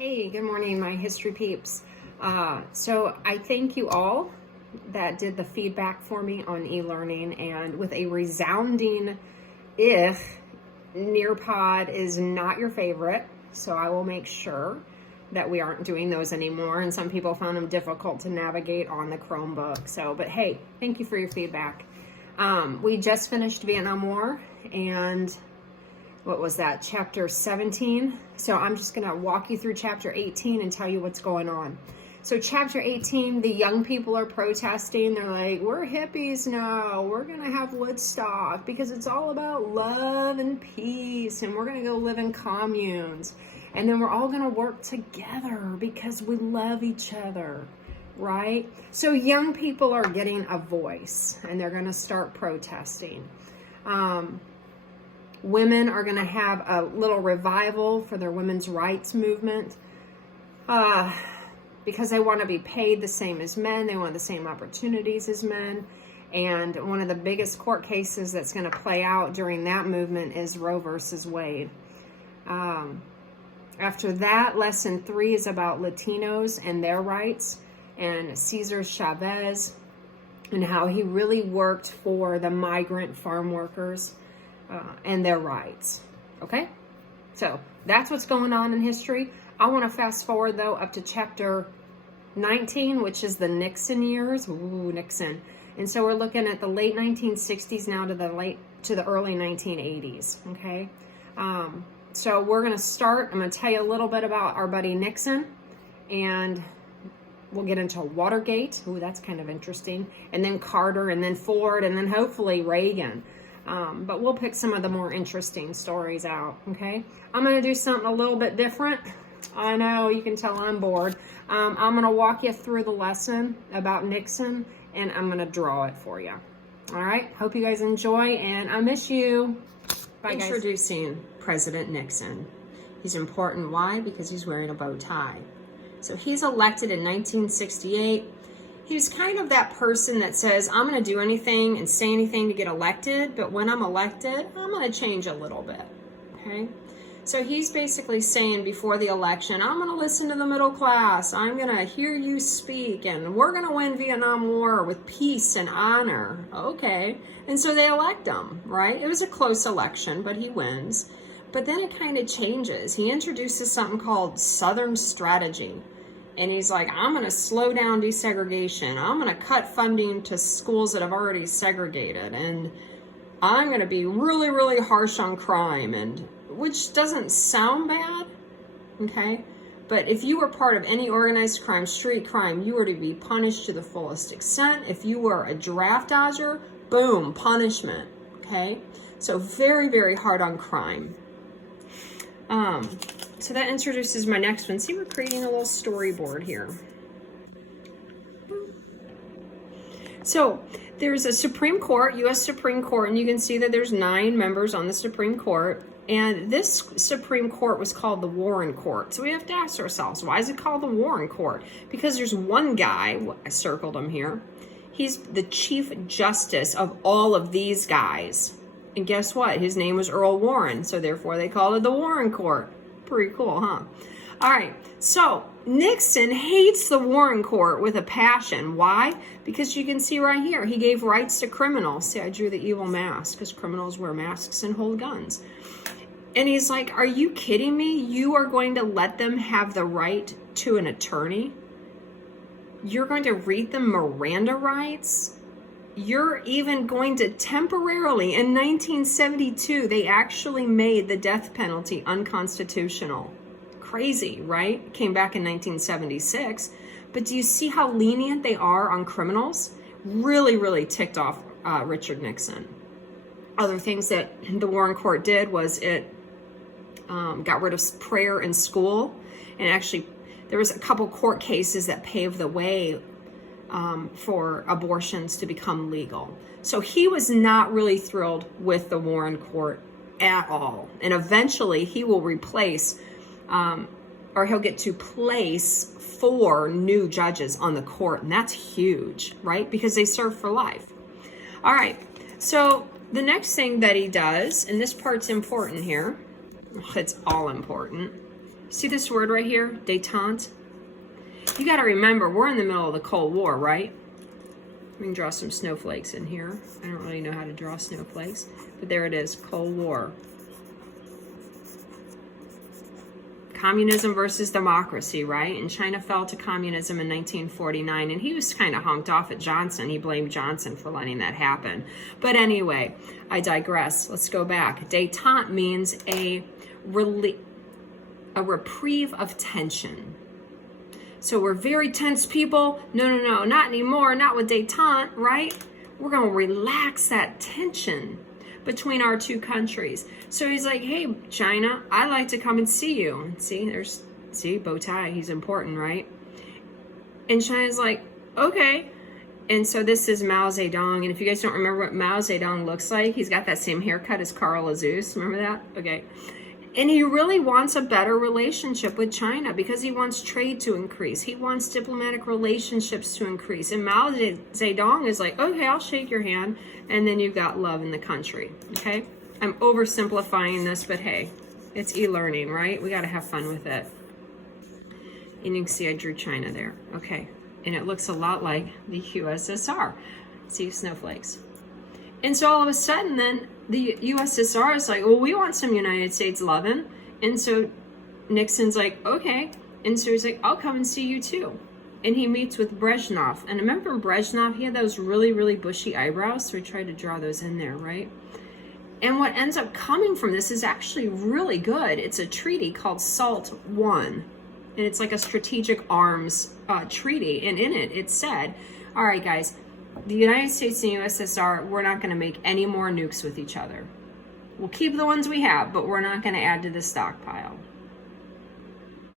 Hey, good morning, my history peeps. So I thank you all that did the feedback for me on e-learning, and with a resounding if Nearpod is not your favorite, so I will make sure that we aren't doing those anymore. And some people found them difficult to navigate on the Chromebook. But hey, thank you for your feedback. We just finished Vietnam War, and what was that, chapter 17? So I'm just going to walk you through chapter 18 and tell you what's going on. So chapter 18, the young people are protesting. They're like, we're hippies now. We're going to have Woodstock because it's all about love and peace, and we're going to go live in communes. And then we're all going to work together because we love each other, right? So young people are getting a voice, and they're going to start protesting. Women are going to have a little revival for their women's rights movement because they want to be paid the same as men. They want the same opportunities as men. And one of the biggest court cases that's going to play out during that movement is Roe versus Wade. After that, lesson 3 is about Latinos and their rights, and Cesar Chavez and how he really worked for the migrant farm workers and their rights. Okay, so that's what's going on in history. I want to fast forward though up to chapter 19, which is the Nixon years. Ooh, Nixon. And so we're looking at the late 1960s now to the early 1980s. Okay, so we're going to start. I'm going to tell you a little bit about our buddy Nixon, and we'll get into Watergate. Ooh, that's kind of interesting. And then Carter, and then Ford, and then hopefully Reagan. But we'll pick some of the more interesting stories out, okay? I'm going to do something a little bit different. I know, you can tell I'm bored. I'm going to walk you through the lesson about Nixon, and I'm going to draw it for you. All right? Hope you guys enjoy, and I miss you. Bye, guys. Introducing President Nixon. He's important. Why? Because he's wearing a bow tie. So he's elected in 1968. He's kind of that person that says, I'm going to do anything and say anything to get elected, but when I'm elected, I'm going to change a little bit, okay? So he's basically saying before the election, I'm going to listen to the middle class, I'm going to hear you speak, and we're going to win Vietnam War with peace and honor, okay? And so they elect him, right? It was a close election, but he wins. But then it kind of changes. He introduces something called Southern Strategy. And he's like, I'm going to slow down desegregation. I'm going to cut funding to schools that have already segregated. And I'm going to be really, really harsh on crime, and which doesn't sound bad, okay? But if you were part of any organized crime, street crime, you were to be punished to the fullest extent. If you were a draft dodger, boom, punishment, okay? So very, very hard on crime. So that introduces my next one. See, we're creating a little storyboard here. So there's a Supreme Court, U.S. Supreme Court, and you can see that there's 9 members on the Supreme Court. And this Supreme Court was called the Warren Court. So we have to ask ourselves, why is it called the Warren Court? Because there's one guy, I circled him here. He's the Chief Justice of all of these guys. And guess what? His name was Earl Warren. So therefore they called it the Warren Court. Pretty cool, huh? All right, so Nixon hates the Warren Court with a passion. Why? Because you can see right here, he gave rights to criminals. See, I drew the evil mask because criminals wear masks and hold guns. And he's like, are you kidding me? You are going to let them have the right to an attorney? You're going to read them Miranda rights? You're even going to temporarily, in 1972, they actually made the death penalty unconstitutional. Crazy, right? Came back in 1976. But do you see how lenient they are on criminals? Really, really ticked off Richard Nixon. Other things that the Warren Court did was it got rid of prayer in school. And actually, there was a couple court cases that paved the way for abortions to become legal. So he was not really thrilled with the Warren Court at all. And eventually he will replace, or he'll get to place 4 new judges on the court. And that's huge, right? Because they serve for life. All right. So the next thing that he does, and this part's important here, it's all important. See this word right here, détente? You got to remember, we're in the middle of the Cold War, right? We can draw some snowflakes in here. I don't really know how to draw snowflakes, but there it is, Cold War. Communism versus democracy, right? And China fell to communism in 1949, and he was kind of honked off at Johnson. He blamed Johnson for letting that happen. But anyway, I digress. Let's go back. Détente means a reprieve of tension. So we're very tense people. No, not anymore. Not with détente, right? We're going to relax that tension between our two countries. So he's like, hey, China, I'd like to come and see you. See, bow tie, he's important, right? And China's like, okay. And so this is Mao Zedong. And if you guys don't remember what Mao Zedong looks like, he's got that same haircut as Carl Azus. Remember that? Okay. And he really wants a better relationship with China because he wants trade to increase. He wants diplomatic relationships to increase. And Mao Zedong is like, okay, I'll shake your hand. And then you've got love in the country, okay? I'm oversimplifying this, but hey, it's e-learning, right? We got to have fun with it. And you can see I drew China there, okay? And it looks a lot like the USSR. See, snowflakes. And so all of a sudden then the USSR is like, well, we want some United States loving. And so Nixon's like, okay. And so he's like, I'll come and see you too. And he meets with Brezhnev. And remember Brezhnev, he had those really, really bushy eyebrows. So we tried to draw those in there, right? And what ends up coming from this is actually really good. It's a treaty called SALT I. And it's like a strategic arms treaty. And in it, it said, all right, guys, the United States and USSR, we're not going to make any more nukes with each other. We'll keep the ones we have, but we're not going to add to the stockpile.